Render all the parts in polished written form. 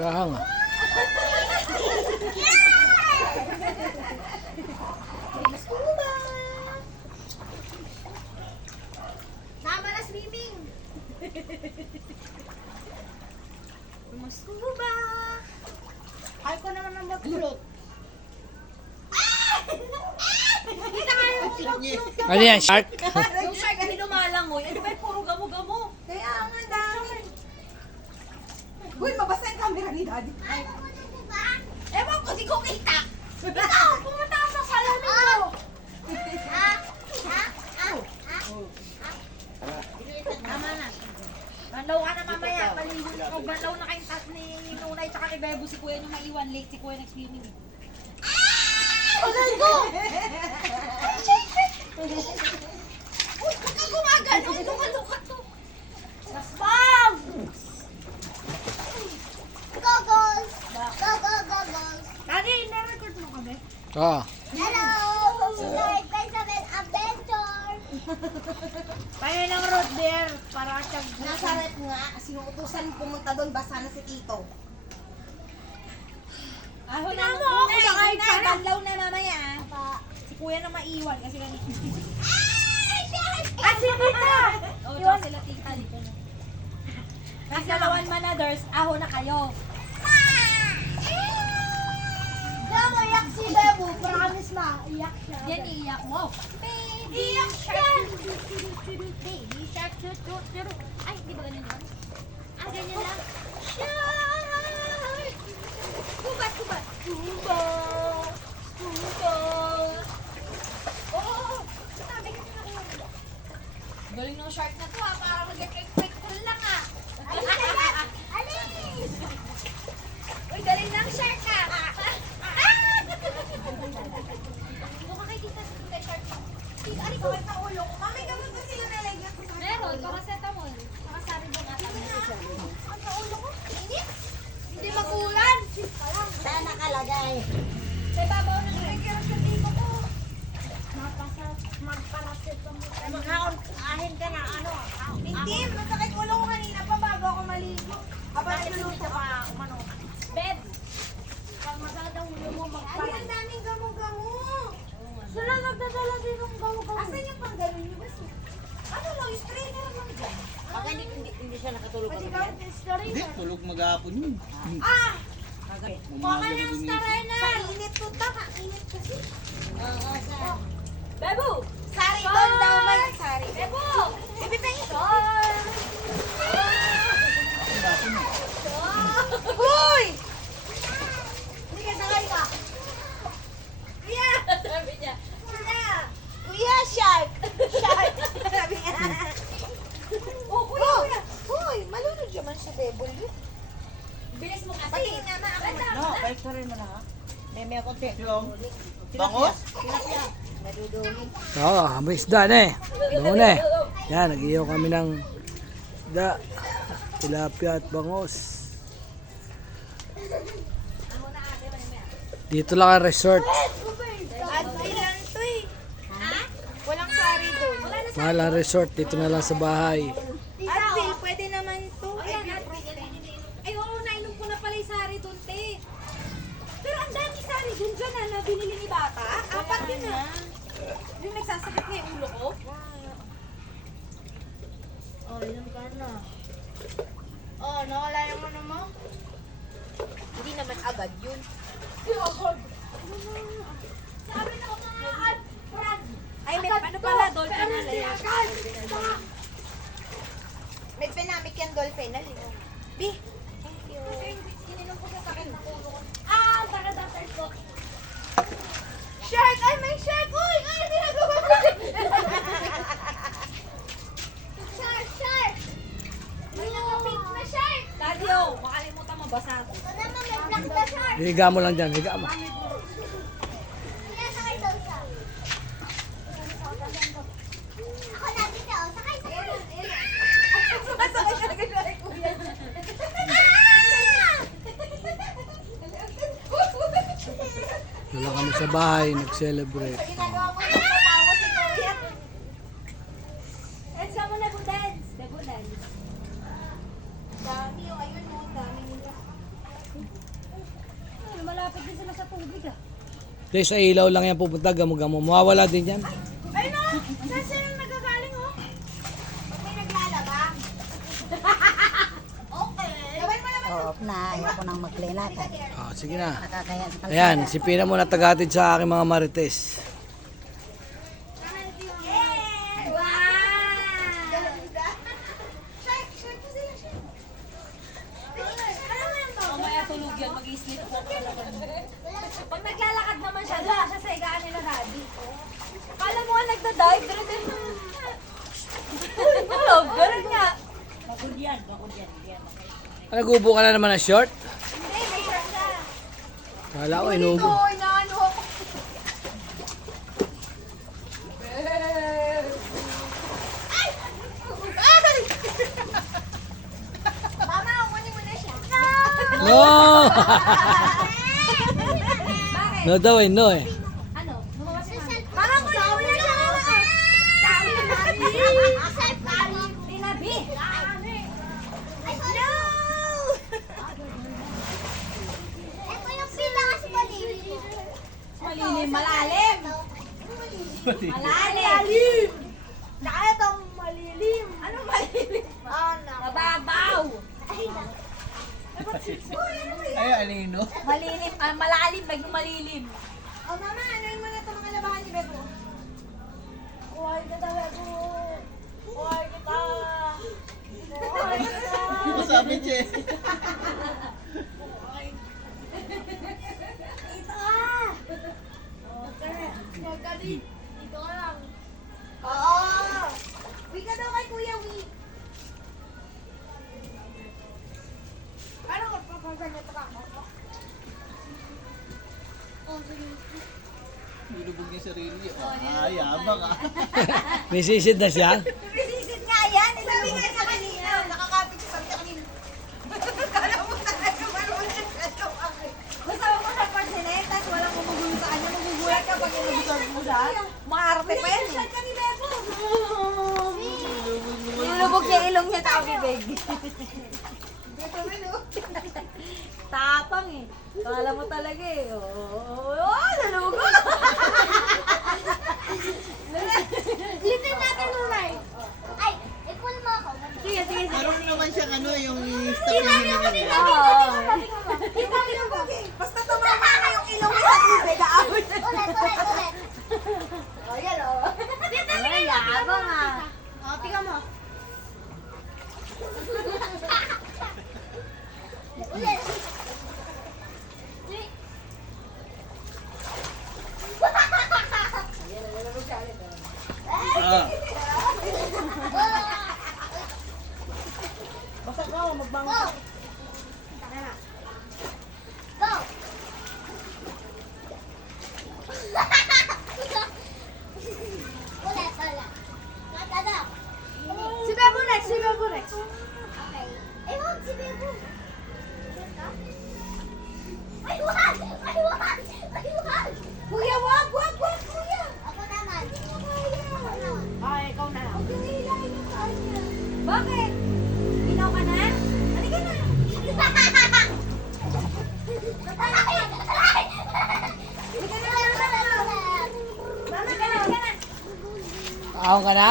Kaya nga. Tama na swimming. Scuba. Ay ko naman ang mag-float. Kita nga yung float. Ano yan, shark? Yung shark kasi lumalangoy. Ano ba puro gamo-gamo? Kaya ang dami. Uy, mabasa yung camera ni Daddy. Ewan ko, di ko kita. Ikaw, pumunta ka sa salamin mo. Tama na. Banlaw ka na mamaya. Banlaw na kayong tat ni Nunay tsaka ni Bebo. Si Kuya nyo maiwan. Late si Kuya nag-swimming. Agay ko! Uy, huwag kang gumagano. Luka-luka to. Nasbang! Goggles! Goggles! Daddy, na-record mo kami? Ah. Hello! Subscribe kayo sa Ben Adventure! Tayo ng road there para siyang... Nasa rep nga, sinuutusan pumunta doon, basa na si Tito. Ahon na Tingnan mo, mo, kumakain ka na. banlaw na mamaya. Si Kuya na maiwan kasi na Ah, si Tita! Oo, tsaka sila tita dito na. Kasi dalawan manathers, ahon na kayo. Kaya iyak si Bebo, promise ma, iyak siya. Yan iiyak mo. Iyak siya! Baby shark, chut. Ay, di ba ganun yun? Ah, ganyan lang. Shark! Kubat. Kuba. Oo. Sabi ka na kuya. Galing ng shark na to ha. Parang nag-quick lang ha. Alis! Uy, galing ng shark ha. Mukha kay tita shark. Tita, ari ko. Sa ulo ko, mami, gamot kasi yung nalagyan ko sa Meron, paracetamol. Nakasabi doon ata. Ang sa ulo ko. Init. Hindi makulan. Saan nakalagay? Sa babaw ng regular sa tito ko. Ahin ka na, ano? Hindi, masakit ulo ko kanina pa bago ako maligo. Aba, niluluto pa, umano. Bed. Pag masakit ang ulo mo, Ay, magpalit. ang daming gamo-gamo. Sila nagdadala din ng gawa-gawa. Asan yung pang gano'n yung basi? Ano lang, strainer lang dyan. Baka hindi siya nakatulog Pwede ka, Hindi, tulog mag-aapon yun. Ah! Umaga na Sa gumising. init to ta, kainit kasi. Oo, saan? Bebo! Sari doon daw may sari. Bebo! Bibi tayo. Hoy! Hindi ka sakay ka. Kuya! Sabi niya. Kuya, shark! Shark! Sabi niya. Oh, kuya, kuya. Hoy, malunod naman sa bebol yun. Bilis mo kasi. Patingin nga na ako. No, picture mo na ha. May konti. Bangos? Naduduli. Oo, may isda na eh. Bango na eh. Yan, nag-iyaw kami ng isda. Tilapia at bangos. Dito lang ang resort. At ilan to eh. Ha? Walang sari doon. Mahal ang resort. Dito na lang sa bahay. At Bill, pwede naman to. Ayan, ay, oo, nainom ko na pala yung sari doon, te. Pero ang dami sari doon dyan na binili ni Bata. Apat yun na. Yung nagsasakit na yung ulo ko. Oh, inom ka na. Oh, nawala yung ano mo? Hindi naman agad yun. Sabi na ako mga Brad. Ay, may Ano pala, dolphin na layan. May pinamik yan dolphin. Bi, thank you. Ininom ko sa sakit ng ulo ko. Ah, takadatar ko. Shark! Ay, may shark! Uy! Ano ginagawa mo? Shark! Shark! May nakapink na shark! Daddy, oh, makalimutan mo basa ako. Ito naman may black na shark! Higa mo lang dyan. Higa mo. Kaya sakay daw siya. Ako natin siya, oh. Sakay, sakay! Sumasakay siya kay kuya. Wala kami sa bahay. Nag-celebrate. Ginagawa mo yung patawa si kuya. Dance ka muna, go dance. Go dance. Dami yung ayun mo, dami nila. malapit din sila sa tubig ah. Dahil sa ilaw lang yan pupunta, gamo-gamo. Mawawala din yan. Ay no! Saan sila nagagaling oh? Pag may naglalaba. Okay. Gawin mo naman. Oo, na. Ayoko nang maglinakad. Oh, sige na. Nakakaya sa kalsada. Ayan, si Pina muna tagatid sa aking mga marites. Mamaya tulog yan, mag-i-sleep walk na naman. Pag naglalakad naman siya, doon siya sa higaan nila daddy. Kala mo nga nagda-dive, pero din. Tulog, ganun nga. Nagubo ka na naman ng short? Hindi, may short siya. Kala ko inubo. Inaano ako. Mama, kunin mo na siya. No! Bakit? No daw eh, no eh. Ano? Lumabas si Mama. Mama, kunin mo na siya. Sabi na Tinabi. No! Ito yung pila kasi malilim. Malilim, malalim. Malalim. Saka itong malilim. Ano malilim? Mababaw. Ay, alino. Malilim, malalim, bagong malilim. Oh, mama, anuin mo na ito mga labahan ni Bebo. Kuhay ka talaga. Kuhay kita. Kuhay kita. Sabi, Che. Dito ka. Huwag ka dito. Dito ka lang. Oo. Uwi ka daw kay Kuya Wee. Ano ka papaganyan pa ka? Nilubog niya sarili. Ay, abang ah. May sisid na siya? Bisisit nga yan. Sabi nga sa kanina. Nakakapit siya sabi kanina. Kala mo talaga marunong siya ito. Basta wag mo sa parsinetas, walang gumugulo sa kanya. Magugulat ka pag inabsorb mo siya. Maarte pa yan. Saan ka ni Bebo? Nilubog niya ilong niya sa bibig. Tapang eh. Kala mo talaga eh. Oh, nalugod. Lipin natin Lunay. Ay, ipon mo ako. Sige, sige, sige. Meron naman siyang ano, yung stop na hininga niya. Ikaw yung buging. Basta tumama na yung ilong mo sa tubig. Aawit. Ulit. O, yan o. Ay, yabang ah. O, tingnan mo. Ulit. Ah. Basta ka, magbango. Go. Go. Ulit. Matada. Si Bebo next, si Bebo next. Okay. Eh, wag si Bebo. Ay, wag! Ay, wag! Ay, wag! Kuya, wag, wag, wag, kuya. Ako naman. Ay, ikaw na. Huwag yung hilahin yung kanya. Bakit? Minaw ka na? Halika na. Mama ka na, ka na. Ahon ka na?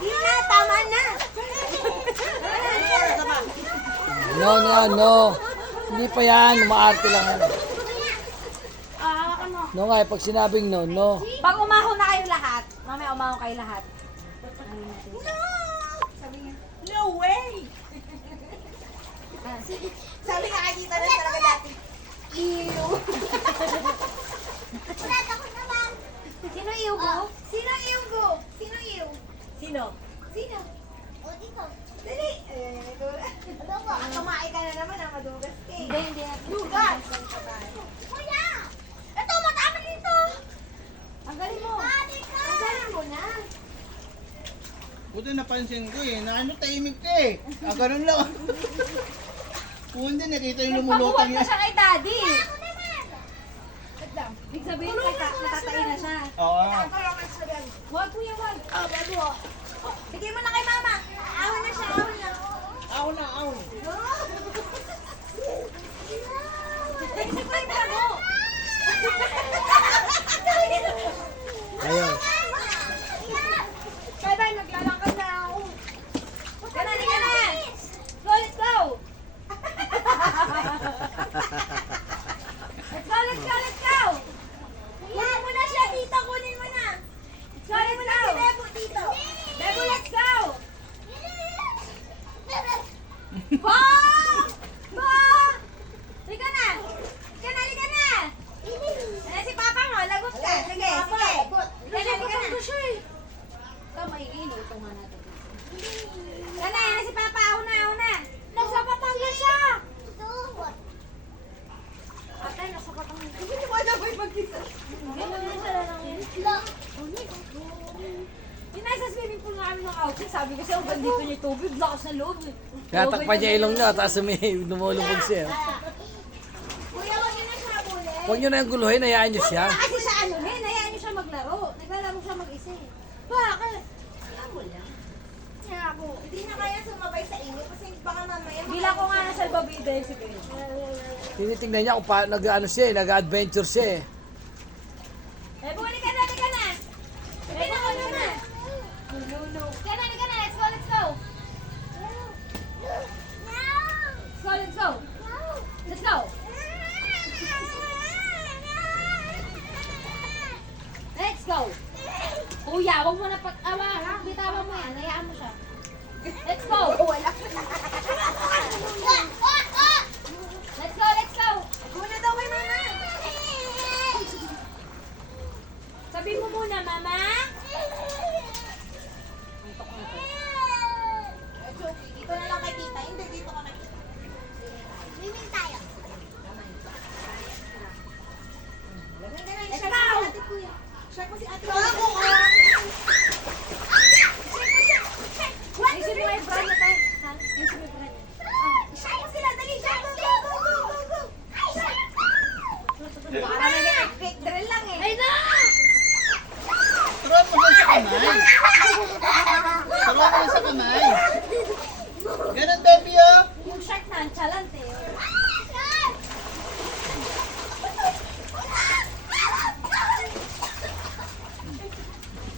Di na, tama na. No, no, no. Hindi pa yan. Umaarte lang yan. Ano? No nga, pag sinabing no, no. Pag umahon na kayo lahat, mamaya umahon kayo lahat. No way! Sabi nga kay Tita Ren talaga dati. Ew. Ulit ako naman. Sino iugo? Sino Iugo? Sino Iu? Sino? Sino? O, dito. Dali. Ano ba? Kumain ka na naman ang madugas ka eh. Hindi na. Dugas! Kuya! Ito, matama dito. Ang galing mo. Mali ka. Ang galing mo na. Buti napansin ko eh, na ano tahimik ka eh. Ah, ganun lang. Kung hindi, nakita yung lumulutang Nagpakuwag na yan. siya kay daddy. Ako naman. Wait lang. Ibig sabihin, natatain na siya. Oo. Ako lang ang sabihan. Huwag kuya, huwag. Ah, bago ah. Bigay mo na kay mama. Ahon na siya, ahon lang. Ako na, ako. Ba! Ba! Liga na! Liga na, liga na! Eh, si Papa mo, lagot ka. Sige, sige. Liga na, liga na. Kamay, inuto nga natin. Liga na, yan na si Papa. Una, una. Nasa Batangas siya. Ate, nasa Batangas. Hindi mo alam ko yung pag-isa. Yung nasa swimming pool nga kami ng outing, sabi ko siya, ang bandito niya yung tubig, lakas na loob. Tinatakpan niya ilong niya, tapos lumulubog siya. Kuya, wag niyo na siya habulin. Huwag niyo na yung guluhin, hayaan niyo siya. Kasi siya ano rin, hayaan niyo siya maglaro. Naglalaro siya mag-isa eh. Bakit? Hindi na kaya sumabay sa inyo kasi baka mamaya Bilang ko nga na salbabida si Kuya. Tinitingnan niya kung paano nag-ano siya, nag-adventure siya eh. Eh, buli ka na, liga na. Liga na, liga na. Liga na, liga na. Let's go, let's go. Let's go, let's go. Let's go. Let's go. Kuya, wag mo na pag-awa. Bitawan mo yan. Hayaan mo siya. Let's go. Let's go, let's go. Muna daw kay mama. Sabi mo muna, Mama. Okay, dito na lang kay tita. Hindi, dito ka na. Swimming tayo. Let's go. Share mo si ate. Ayusin mo yung brand na tayo. Ha? Ayusin mo yung brand. Share mo sila. Dali, share. Go, go, go, go, go, go. Para na yan. Fake drill lang eh. Ay na! Turuan mo lang sa kamay. Turuan mo lang sa kamay. Ganun, baby, oh. Yung shark na, chalant eh.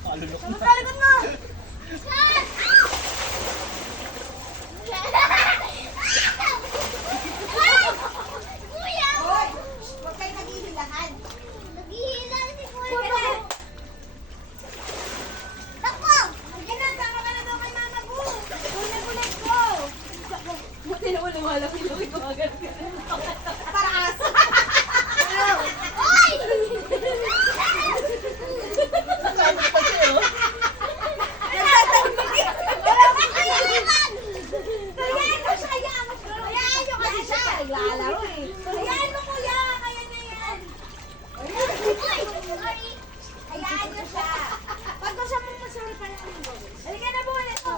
Kalulok na. Magkalagot mo! Kuya! Hoy, huwag kayo naghihilahan. Naghihila si Kuya. Sige na. Takbo! Sige na, sama ka na daw kay mama ko. Kuya, let's go! Buti na wala malaki-laki ko agad. Para aso. Oy! Sabi pa siya, oh. Hayaan mo siya, hayaan mo siya. Hayaan nyo kasi siya. Naglalaro eh. Hayaan mo kuya, kaya na yan. Sorry. Hayaan mo siya. Pag gusto mo masuri ka lang. Halika na, buwan ito.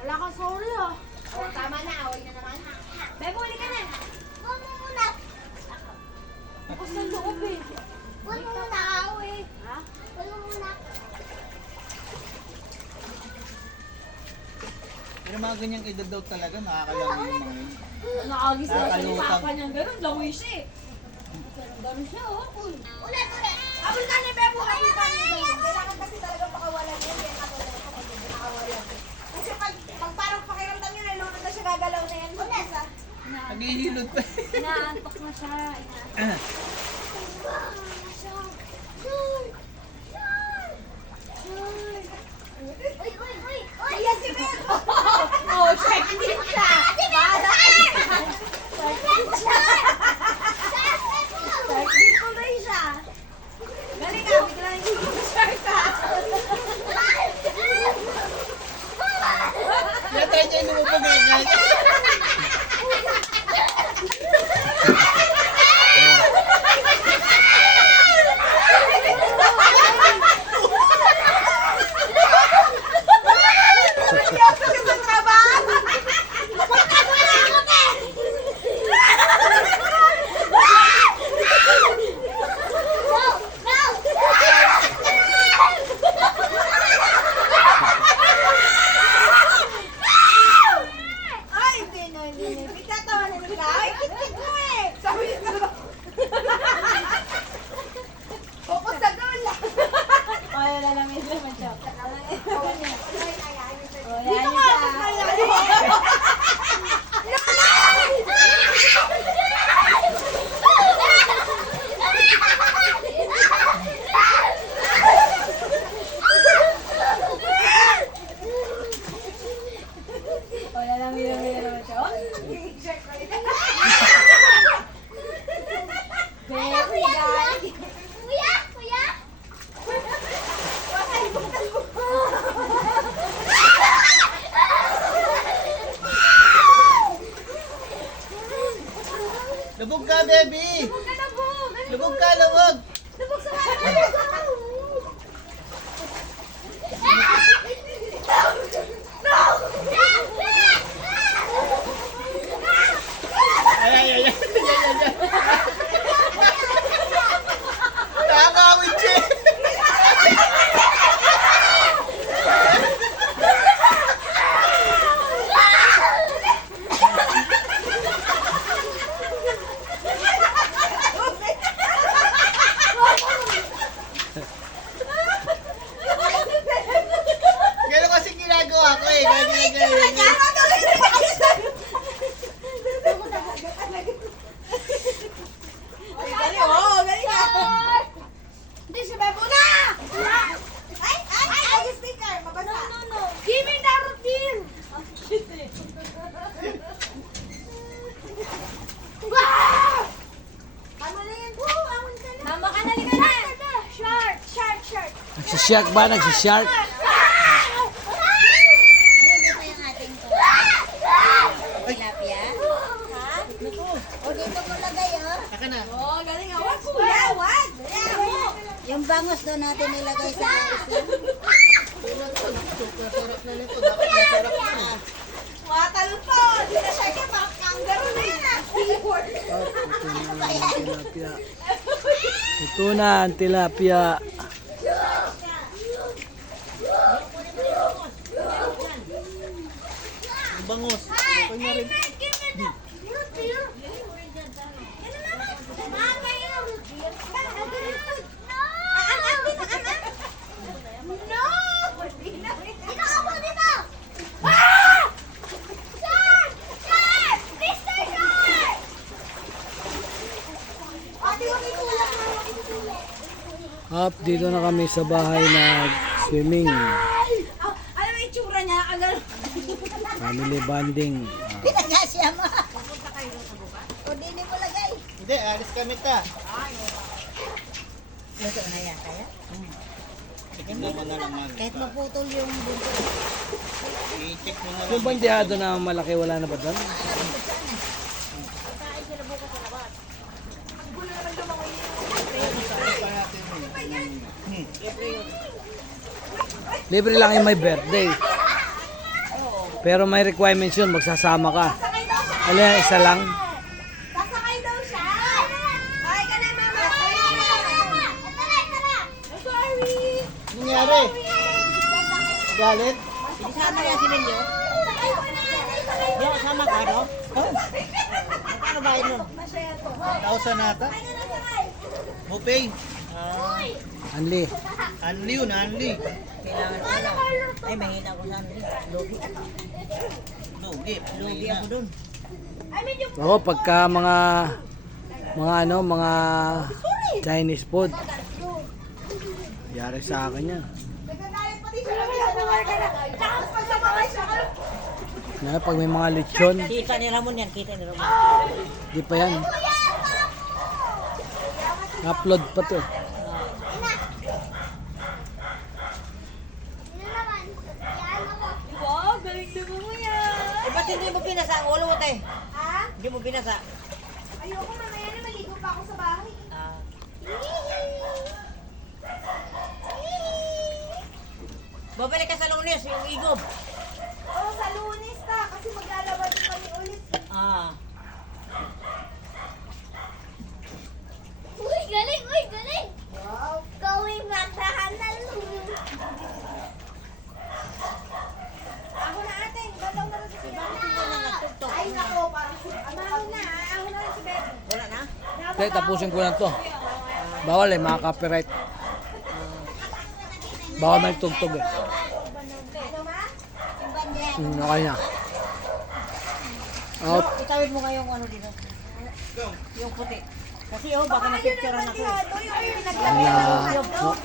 Wala kang sorry ah. Oh, tama na, away na naman. Bebo, halika na. Huwag mo muna. Tapos ng loob eh. Huwag mo muna. Ha? Huwag mo muna. Pero mga ganyang edad daw talaga, nakakalaro yung mga yun. Nakagis na siya ni Nakakalutang. Papa niyang gano'n. Langoy siya eh. Gano'n siya oh. Ulit, ulit. Awal ka ni Bebo, awal ka ni Bebo. Kailangan kasi talaga pakawalan yan. Yan ako na ito pag hindi nakawalan. Kasi pag parang pakiramdam yun, nalunod na siya, gagalaw na yan. Ulit. Naghihilod pa. Inaantok na siya. Uy, uy, uy. Uy! Ayan si Bebo. Oh, check din siya. Check din tuloy siya. Galing ka, bigla yung shirt ka. Kaya tayo niya lumupag eh. Ay, hindi na. Pitatawa na sila. Ay, kit-kit mo eh. Sabi niya, focus sa goal lang. Oh, yun na namin siya. Oh, Dito yan ka, siya. Oh, yan namin siya. Very guys. Kuya, kuya. Lubog ka, baby! Lubog ka, lubog! Lubog sa mama. Ay, ay, ay, ay, ay, ay, ay. Nakakawin siya! Ganun kasi ginagawa ko eh. Ganun. Galing, oh, galing ka. Hindi, si Bebo na! Ay, ay, sticker, mabasa. No. Give me the routine. Wow! Tama na yan, bro. Amon ka na. Tama ka na, liga na. Shark. Nagsishark ba? Nagsishark? Hindi pa yung ating to. Tilapia? Ha? O dito mo lagay, oh. Saka na. Oh, galing nga. Wag, kuya, wag. Ayan mo. Yung bangos doon natin nilagay sa isla. Sarap na nito. Dapat masarap na. Mga talento. Hindi na siya kaya parang kangaroo na yan. Seaboard. Ito na ang tilapia. Yung bangos. Ito na rin. Up, dito na kami sa bahay na swimming. Alam mo yung itsura niya? Agad. Family bonding. Pinagasya mo. O dito mo lagay. Hindi, alis kami ta. Luto na yan, kaya? Tignan mo na lang. Kahit maputol yung bunto. I-check mo na lang. Yung bandihado na malaki, wala na ba doon? Libre lang yung may birthday. Pero may requirements yun, magsasama ka. Ano yan, isa lang? Sasakay daw siya. Ay, ka na, mama. Sorry. Nangyari? Galit? Isama yan si Nelio. Di ako sama ka, no? Ano ba yun? 1,000 nata? Mupay. Anli. Anli yun, anli. Kailangan ko lang. Ay, mahina ako sa Nelio. Lugi. Lugi. Lugi ako dun. Ako, pagka mga mga Chinese food. Yari sa akin yan. Nagagalit pati siya. Nagagalit ka na. Tapos pag sabaway siya. Na, pag may mga lechon, Kita ni Ramon yan, kita ni Ramon. di pa yan. Upload pa to. Wow, galing naman mo yan. Eh, ba't hindi mo pinasa ang ulo mo, te? Ha? Hindi mo pinasa. Ayoko mamaya na maligo pa ako sa bahay. Ah. Babalik ka sa Lunes, yung igob. Oh, sa Lunes na. Kasi maglalabas kami ulit. Ah. Uy, galing. Wow. Going back to Honolulu. Ako na ate. Galaw na rin si Bebe. Nagtuktok. Ay, nako. Parang amahon na. Ako na rin si Bebe. Wala na? Kaya tapusin ko na to. Bawal eh, mga copyright. Bawal may tugtog eh. Ano ma? Okay na. Out. Itawid mo nga yung ano dito. Yung puti. Kasi oh, baka mapicturean ako. Ito yung pinaglagay ng Wala. hotdog.